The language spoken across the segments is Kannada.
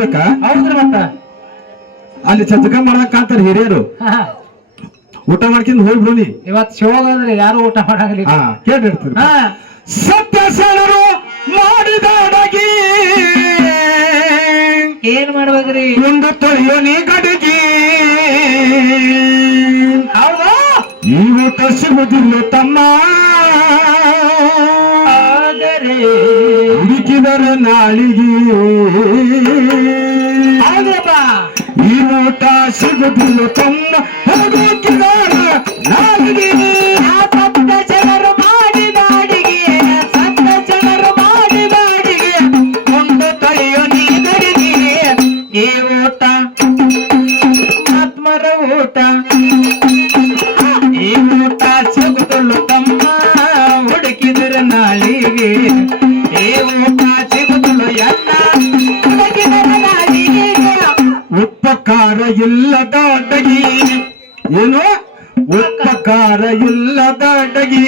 ಹೇಳ್ಬೇಕಾ? ಹೌದ್ರಿ ಮತ್ತ ಅಲ್ಲಿ ಚತಕ ಮಾಡಕ್ ಕಾಂತಾರ ಹಿರಿಯರು. ಊಟ ಮಾಡ್ಕೊಂಡು ಹೋಗ್ಬಿಡು ನೀ. ಇವತ್ತು ಶಿವಗಂದ್ರೆ ಯಾರು ಊಟ ಮಾಡಾಗಲಿ. ಕೇಳಿರ್ತೀವಿ. ಸತ್ಯ ಸಣರು ಮಾಡಿದ ಅಡಗಿ ಏನ್ ಮಾಡ್ಬೇಕ್ರಿ? ಒಂದು ತೊಳೆಯೋ ನೀ ಗಡಿಗಿ. ಹೌದು, ಈ ಊಟ ಸಿಗುದಿಲ್ಲ ತಮ್ಮ, ಆದರೆ ಹುಡುಕಿದರ ನಾಳಿಗೆ. ಹೌದಪ್ಪ, ಈ ಊಟ ಸಿಗುದಿಲ್ಲ ತಮ್ಮ, ಹುಡುಕಿದರ ನಾಳಿಗೆ. ಸತ್ತ ಜನರು ಮಾಡಿದ ಅಡಿಗೆ, ಸತ್ತ ಜನರು ಮಾಡಿದ ಅಡಿಗೆ, ಒಂದು ತೊಳೆಯೋ ನೀ ಗಡಿಗೆ. ಈ ಊಟ ಆತ್ಮರ ಊಟ, ಈ ಊಟ ಸಿಗುದಿಲ್ಲ ತಮ್ಮ, ಹುಡುಕಿದ್ರ ನಾಳಿಗೆ. ಈ ಊಟ ಸಿಗುದಿಲ್ಲ ಎಲ್ಲ, ಹುಡುಕಿದ್ರ ನಾಳಿಗೆ. ಉಪಕಾರ ಇಲ್ಲದ ಅಡಗಿ, ಏನು ಉಪಕಾರ ಇಲ್ಲದ ಅಡಗಿ,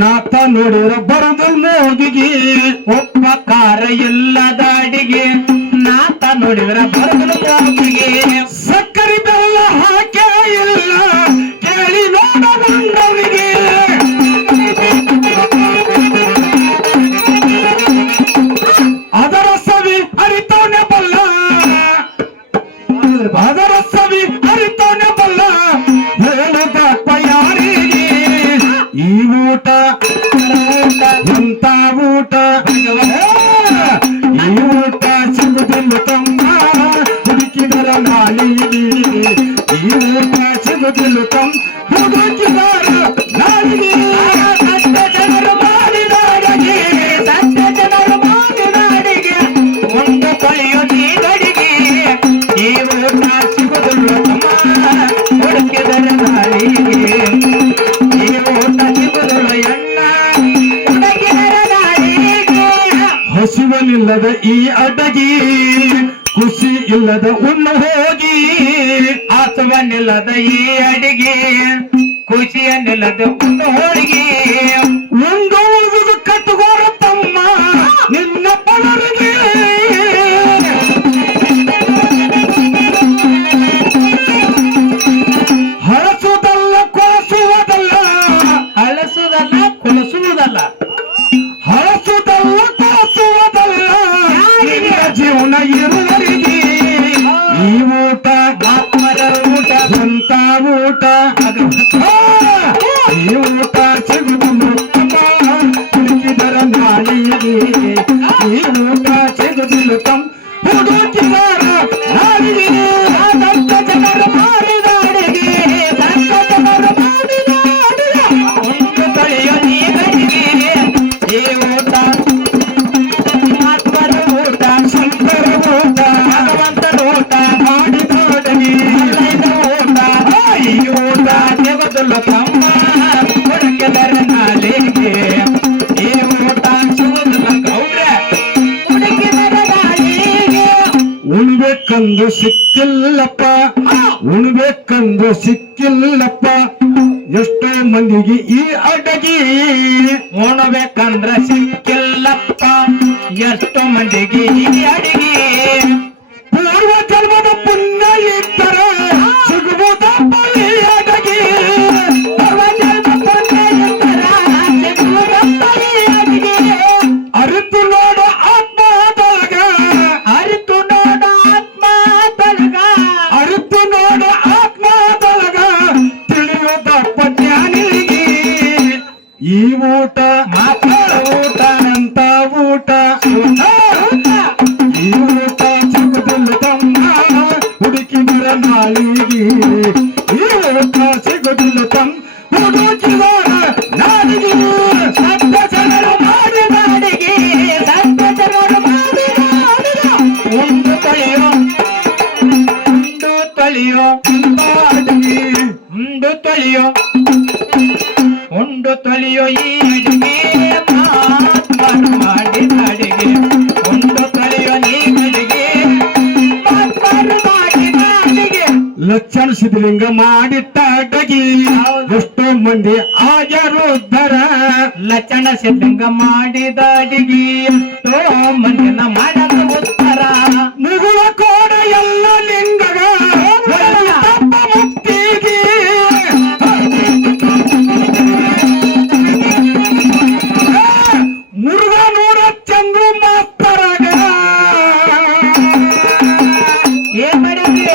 ನಾತ ನೋಡಿರ ಬರದು ಮೋಗಿಗೆ. ಉಪಕಾರ ಇಲ್ಲದ ಅಡಿಗೆ, ನಾತ ನೋಡಿದ್ರ ಬರಲು ಮೋಗಿಗೆ. ಸಕ್ಕರೆ ಬೆಲ್ಲ ಹಾಕೇ ಇಲ್ಲ ಕೇಳಿ ನೋಡ ಬಂದವನಿಗೆ. ಅದರ ಸವಿ ಅರಿತವನೇ ಬಲ್ಲ, ಅದರ ಸವಿ ಅರಿತವನೇ ಬಲ್ಲ, ಹೇಳುದಪ್ಪ ಯಾರಿಗೆ. ಈ ಊಟ ಎಂತ ಊಟ, ಈ ಊಟ ಸಿಗುದಿಲ್ಲ ತಮ್ಮ, ಹುಡುಕಿದರ ನಾಳಿಗೆ. ಈ ಊಟ ಸಿಗುದಿಲ್ಲ ತಮ್ಮ, ಹುಡುಕಿದರ ನಾಳಿಗೆ. ಸತ್ತ ಜನರು ಮಾಡಿದ ಅಡಿಗೆ, ಸತ್ತ ಜನರು ಮಾಡಿದ ಅಡಿಗೆ, ಒಂದು ತೊಳೆಯೋ ನೀ ಗಡಿಗೆ. ಈ ಊಟ ಸಿಗುದಿಲ್ಲ ತಮ್ಮ, ಹುಡುಕಿದರ ನಾಳಿಗೆ. ಈ ಊಟ ಸಿಗುದಿಲ್ಲ ಎಣ್ಣ, ಹುಡುಕಿದರ ನಾಳಿಗೆ. ಹಸಿವನಿಲ್ಲದ ಈ ಅಡಗಿ, ಖುಷಿ ಇಲ್ಲದ ಉಣ್ಣು ಹೋಗಿ. ಆಸವನಿಲ್ಲದ ಈ ಅಡಿಗೆ, ಖುಷಿಯನ್ನಿಲ್ಲದ ಒಂದು ಹೋಳಿಗೆ. ಒಂದು ಉಳಿದು ಕಟ್ಟುಗೋರ ತಮ್ಮ ನಿನ್ನ ಪಲರಿಗೆ. ಹಳಸುವುದಲ್ಲ ಕೊಳಸುವುದಲ್ಲ, ಅಳಸುವುದಲ್ಲ ಕೊಲಸುವುದಲ್ಲ, ಹಳಸುವುದಲ್ಲ ಕೊಳಸುವುದಲ್ಲ, ನಿನ್ನ ಜೀವನ ಇರುವರಿಗೆ. ಈ ಊಟ ಆತ್ಮರ ಊಟ, ಎಂತ ಊಟ, ಈ ಊಟ ಸಿಗುದಿಲ್ಲ ತಮ್ಮ, ಹುಡುಕಿದರ ನಾಳಿಗೆ. ಈ ಊಟ ಸಿಗುದಿಲ್ಲ ತಮ್ಮ, ಹುಡುಕಿದರ ನಾಳಿಗೆ. ಸತ್ತ ಜನರು ಮಾಡಿದ ಅಡಿಗೆ, ಸತ್ತ ಜನರು ಮಾಡಿದ ಅಡಿಗೆ, ಒಂದು ತೊಳೆಯೋ ನೀ ಗಡಿಗೆ. ಈ ಊಟ ಆತ್ಮರ ಊಟ, ಶಂಕರ ಊಟ, ಭಗವಂತನ ಊಟ, ಮಾಡಿದ ಅಡಗಿ. ಮಲ್ಲಯ್ಯನ ಊಟ. ಈ ಊಟ ಸಿಗುದಿಲ್ಲ ತಮ್ಮ, ಹುಡುಕಿದರ ನಾಳಿಗೆ. ಈ ಊಟ ಸಿಗುದಿಲ್ಲ ಗೌಡ್ರೆ, ಹುಡುಕಿದರ ನಾಳಿಗೆ. ಉಣ್ಬೇಕಂದು ಸಿಕ್ಕಿಲ್ಲಪ್ಪ, ಉಣ್ಬೇಕಂದು ಸಿಕ್ಕಿಲ್ಲಪ್ಪ, ಎಷ್ಟೋ ಮಂದಿಗೆ ಈ ಅಡಗಿ. ಉಣಬೇಕಂದ್ರ ಸಿಕ್ಕಿಲ್ಲಪ್ಪ, ಎಷ್ಟೋ ಮಂದಿಗೆ ಈ ಅಡಿಗೆ. ಪೂರ್ವ ಜನ್ಮದ ಪುಣ್ಯ ಇದ್ದರೆ ಸಿಗುವುದಪ್ಪ ಈ ಅಡಗಿ. ಅರಿತು ನೋಡು ಆತ್ಮದೊಳಗ, ಅರಿತು ನೋಡ ಆತ್ಮ ತೊಳಗ, ಅರಿತು ನೋಡು ಆತ್ಮದೊಳಗ, ತಿಳಿಯುವುದಪ್ಪ ಜ್ಞಾನಿಗೆ. ಈ ಊಟ ಮಾತ್ರ ಊಟ, ಅಂತ ಊಟ, ಈ ಊಟ ಸಿಗುದಿಲ್ಲ ತಮ್ಮ, ಹುಡುಕಿದರ ನಾಳಿಗೆ. ಈ ಊಟ ಸಿಗುದಿಲ್ಲ ತಮ್ಮ, ಹುಡುಕಿದರ ನಾಳಿಗೆ. ಸತ್ತ ಜನರು ಮಾಡಿದ ಅಡಿಗೆ, ಸತ್ತ ಜನರು ಮಾಡಿದ ಅಡಿಗೆ, ಒಂದು ತೊಳೆಯೋ, ಒಂದು ತೊಳೆಯೋ, ಅಡಗಿ ಒಂದು ತೊಳೆಯೋ, ಒಂದು ತೊಳೆಯೋ ಈ ಅಡಿಗೆ. ಆತ್ಮರು ಮಾಡಿದ ಅಡಿಗೆ, ಒಂದು ತೊಳೆಯೋ ನೀ ಗಡಿಗೆ. ಆತ್ಮರು ಮಾಡಿದ ಅಡಿಗೆ, ಲಕ್ಷಣ ಸಿದ್ಧಲಿಂಗ ಮಾಡಿಟ್ಟ ಅಡಗಿ. ಎಷ್ಟೋ ಮಂದಿ ಆಗ್ಯಾರು ಉದ್ಧಾರ ಲಕ್ಷಣ ಸಿದ್ಧಂಗ ಮಾಡಿದ ಅಡಿಗೆ ಎಷ್ಟೋ ಮಂದಿನ ಮಾಡದ ಉತ್ತರ ಮುಗುಳ ಕೋಡ ಎಲ್ಲ ಲಿಂಗಗ ತಪ್ಪ ಮುಕ್ತಿಗೆ ಮುರುಘನೂರ ಚಂದ್ರು ಮಾಸ್ತರಾಗ ಏನ್ ಮಾಡಿದ್ರಿ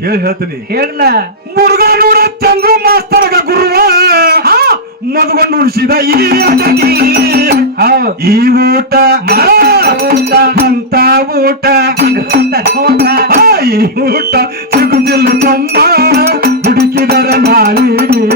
ಕೇಳಿ ಹೇಳ್ತೀನಿ ಹೇಳ ಮುರುಘನೂರ ಚಂದ್ರು ಮಾಸ್ತರಾಗ ಗುರುವ ಮದುಗೊಂಡು ಉಳಿಸಿದ ಈ ಅಡಗಿ ಹೌದು ಈ ಊಟ ಅಂತ ಊಟ ಈ ಊಟ ಸಿಗುದಿಲ್ಲ ತಮ್ಮ ಹುಡುಕಿದರ ಮಾಲಿಗೆ